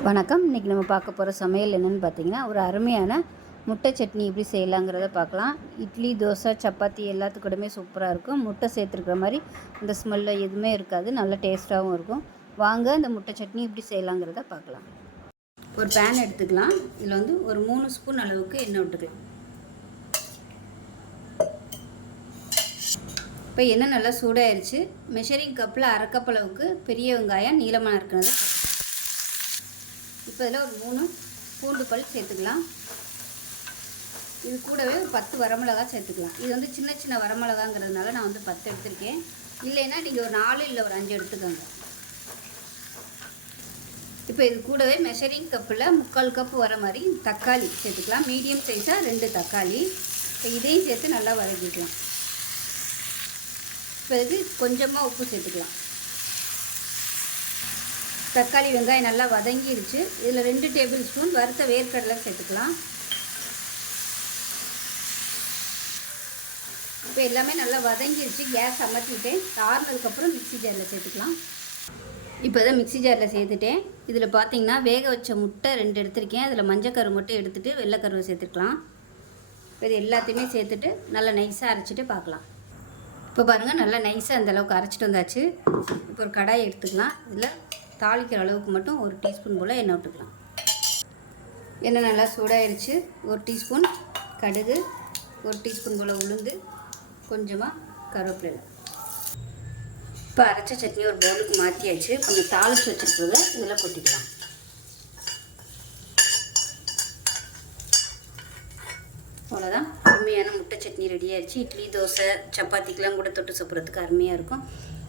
வணக்கம். இன்றைக்கி நம்ம பார்க்க போகிற சமையல் என்னென்னு பார்த்தீங்கன்னா ஒரு அருமையான முட்டை சட்னி எப்படி செய்யலாங்கிறத பார்க்கலாம். இட்லி தோசை சப்பாத்தி எல்லாத்துக்கூடமே சூப்பராக இருக்கும். முட்டை சேர்த்துருக்குற மாதிரி இந்த ஸ்மெல்ல எதுவுமே இருக்காது. நல்ல டேஸ்ட்டாகவும் இருக்கும். வாங்க இந்த முட்டை சட்னி எப்படி செய்யலாங்கிறத பார்க்கலாம். ஒரு பேன் எடுத்துக்கலாம். இதில் வந்து ஒரு மூணு ஸ்பூன் அளவுக்கு எண்ணெய் விட்டுக்கலாம் இப்போ எண்ணெய் நல்லா சூடாயிருச்சு. மெஷரிங் கப்பில் அரை கப் அளவுக்கு பெரிய வெங்காயம் நீளமாக இருக்கிறத இப்போ இதில் ஒரு மூணு பூண்டு பல் சேர்த்துக்கலாம். இது கூடவே ஒரு பத்து வரமிளகா சேர்த்துக்கலாம். இது வந்து சின்ன சின்ன வரமிளகாங்கிறதுனால நான் வந்து பத்து எடுத்திருக்கேன். இல்லைன்னா நீங்கள் ஒரு நாலு இல்லை ஒரு அஞ்சு எடுத்துக்கோங்க. இப்போ இது கூடவே மெஷரிங் கப்பில் முக்கால் கப்பு வர மாதிரி தக்காளி சேர்த்துக்கலாம். மீடியம் சைஸாக ரெண்டு தக்காளி. இப்போ இதையும் சேர்த்து நல்லா வதக்கிக்கலாம். இப்போ இதுக்கு கொஞ்சமாக உப்பு சேர்த்துக்கலாம். தக்காளி வெங்காயம் நல்லா வதங்கிருச்சு. இதில் ரெண்டு டேபிள் ஸ்பூன் வறுத்த வேர்க்கடலை சேர்த்துக்கலாம். இப்போ எல்லாமே நல்லா வதங்கிருச்சு. கேஸ் அமர்த்திட்டேன் ஆறுனதுக்கப்புறம் மிக்ஸி ஜாரில் சேர்த்துக்கலாம். இப்போ தான் மிக்ஸி ஜாரில் சேர்த்துட்டேன். இதில் பார்த்தீங்கன்னா வேக வச்ச முட்டை ரெண்டு எடுத்திருக்கேன். அதில் மஞ்சக்கரு மட்டும் எடுத்துகிட்டு வெள்ளைக்கருவை சேர்த்துக்கலாம். இப்போ இது எல்லாத்தையுமே சேர்த்துட்டு நல்லா நைஸாக அரைச்சிட்டு பார்க்கலாம். இப்போ பாருங்கள் நல்லா நைஸாக அந்த அளவுக்கு அரைச்சிட்டு வந்தாச்சு. இப்போ ஒரு கடாயை எடுத்துக்கலாம். இதில் தாளிக்கிற அளவுக்கு மட்டும் ஒரு டீஸ்பூன் போல் எண்ணெய் விட்டுக்கலாம். எண்ணெய் நல்லா சூடாயிருச்சு. ஒரு டீஸ்பூன் கடுகு ஒரு டீஸ்பூன் போல் உளுந்து கொஞ்சமாக கருவேப்பிலை. இப்போ அரைச்ச சட்னி ஒரு பவுலுக்கு மாற்றியாச்சு. கொஞ்சம் தாளித்து வச்சுருக்கிறத இதில் கொட்டிக்கலாம். அவ்வளோதான். அருமையான முட்டை சட்னி ரெடி ஆயிடுச்சு இட்லி தோசை சப்பாத்திக்கெலாம் கூட தொட்டு சாப்பிட்றதுக்கு அருமையாக இருக்கும்.